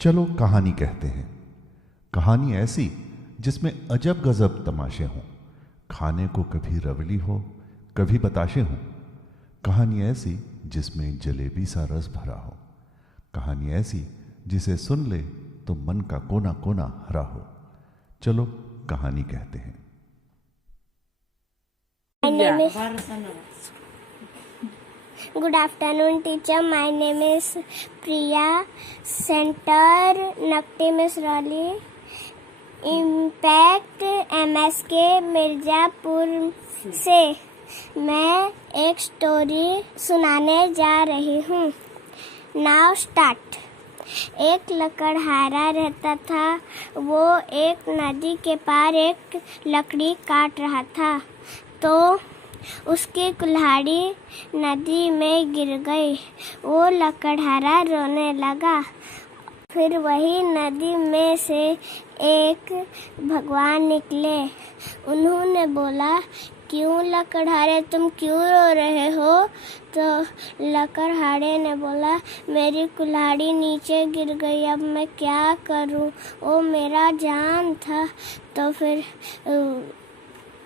चलो कहानी कहते हैं। कहानी ऐसी जिसमें अजब गजब तमाशे हों, खाने को कभी रबड़ी हो कभी बताशे हों। कहानी ऐसी जिसमें जलेबी सा रस भरा हो। कहानी ऐसी जिसे सुन ले तो मन का कोना कोना हरा हो। चलो कहानी कहते हैं। Good afternoon, teacher. My name is Priya. Center Nakti Misrauli. Impact MSK Mirzapur से मैं एक स्टोरी सुनाने जा रही हूँ। Now start. एक लकड़हारा रहता था। वो एक नदी के पार एक लकड़ी काट रहा था तो उसकी कुल्हाड़ी नदी में गिर गई। वो लकड़हारा रोने लगा। फिर वही नदी में से एक भगवान निकले। उन्होंने बोला, क्यों लकड़हारे, तुम क्यों रो रहे हो? तो लकड़हारे ने बोला, मेरी कुल्हाड़ी नीचे गिर गई, अब मैं क्या करूं? वो मेरा जान था। तो फिर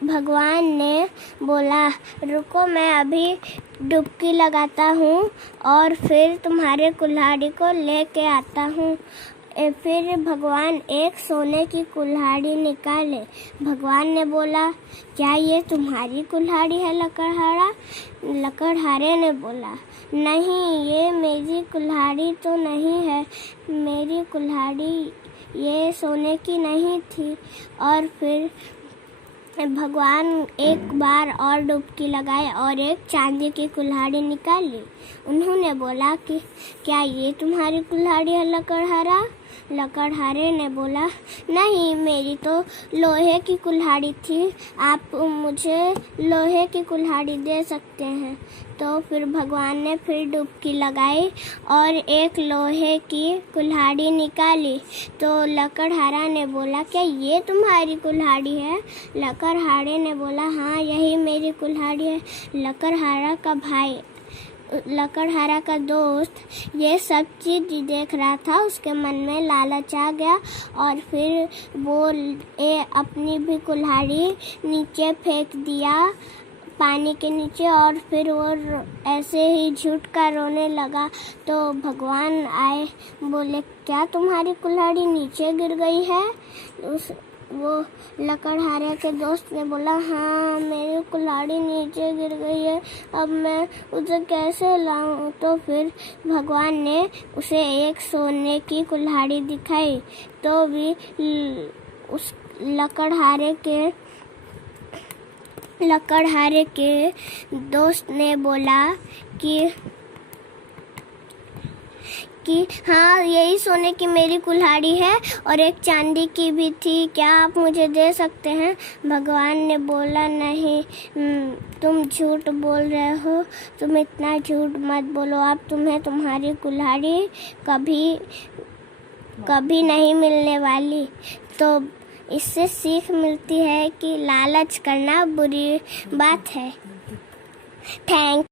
भगवान ने बोला, रुको, मैं अभी डुबकी लगाता हूँ और फिर तुम्हारे कुल्हाड़ी को लेके आता हूँ। फिर भगवान एक सोने की कुल्हाड़ी निकाले। भगवान ने बोला, क्या ये तुम्हारी कुल्हाड़ी है लकड़हारा? लकड़हारे ने बोला, नहीं, ये मेरी कुल्हाड़ी तो नहीं है। मेरी कुल्हाड़ी ये सोने की नहीं थी। और फिर भगवान एक बार और डुबकी लगाए और एक चांदी की कुल्हाड़ी निकाली। उन्होंने बोला कि क्या ये तुम्हारी कुल्हाड़ी है लकड़हारा? लकड़हारे ने बोला, नहीं, मेरी तो लोहे की कुल्हाड़ी थी। आप मुझे लोहे की कुल्हाड़ी दे सकते हैं। तो फिर भगवान ने फिर डुबकी लगाई और एक लोहे की कुल्हाड़ी निकाली। तो लकड़हारा ने बोला, क्या ये तुम्हारी कुल्हाड़ी है? लकड़हारे ने बोला, हाँ, यही मेरी कुल्हाड़ी है। लकड़हारा का दोस्त ये सब चीज़ देख रहा था। उसके मन में लालच आ गया और फिर वो अपनी भी कुल्हाड़ी नीचे फेंक दिया पानी के नीचे। और फिर वो ऐसे ही झूठ का रोने लगा। तो भगवान आए, बोले, क्या तुम्हारी कुल्हाड़ी नीचे गिर गई है? वो लकड़हारे के दोस्त ने बोला, हाँ, मेरी कुल्हाड़ी नीचे गिर गई है, अब मैं उसे कैसे लाऊं? तो फिर भगवान ने उसे एक सोने की कुल्हाड़ी दिखाई। तो भी उस लकड़हारे के दोस्त ने बोला कि हाँ, यही सोने की मेरी कुल्हाड़ी है और एक चांदी की भी थी, क्या आप मुझे दे सकते हैं? भगवान ने बोला, नहीं, तुम झूठ बोल रहे हो, तुम इतना झूठ मत बोलो। अब तुम्हें तुम्हारी कुल्हाड़ी कभी नहीं मिलने वाली। तो इससे सीख मिलती है कि लालच करना बुरी बात है। थैंक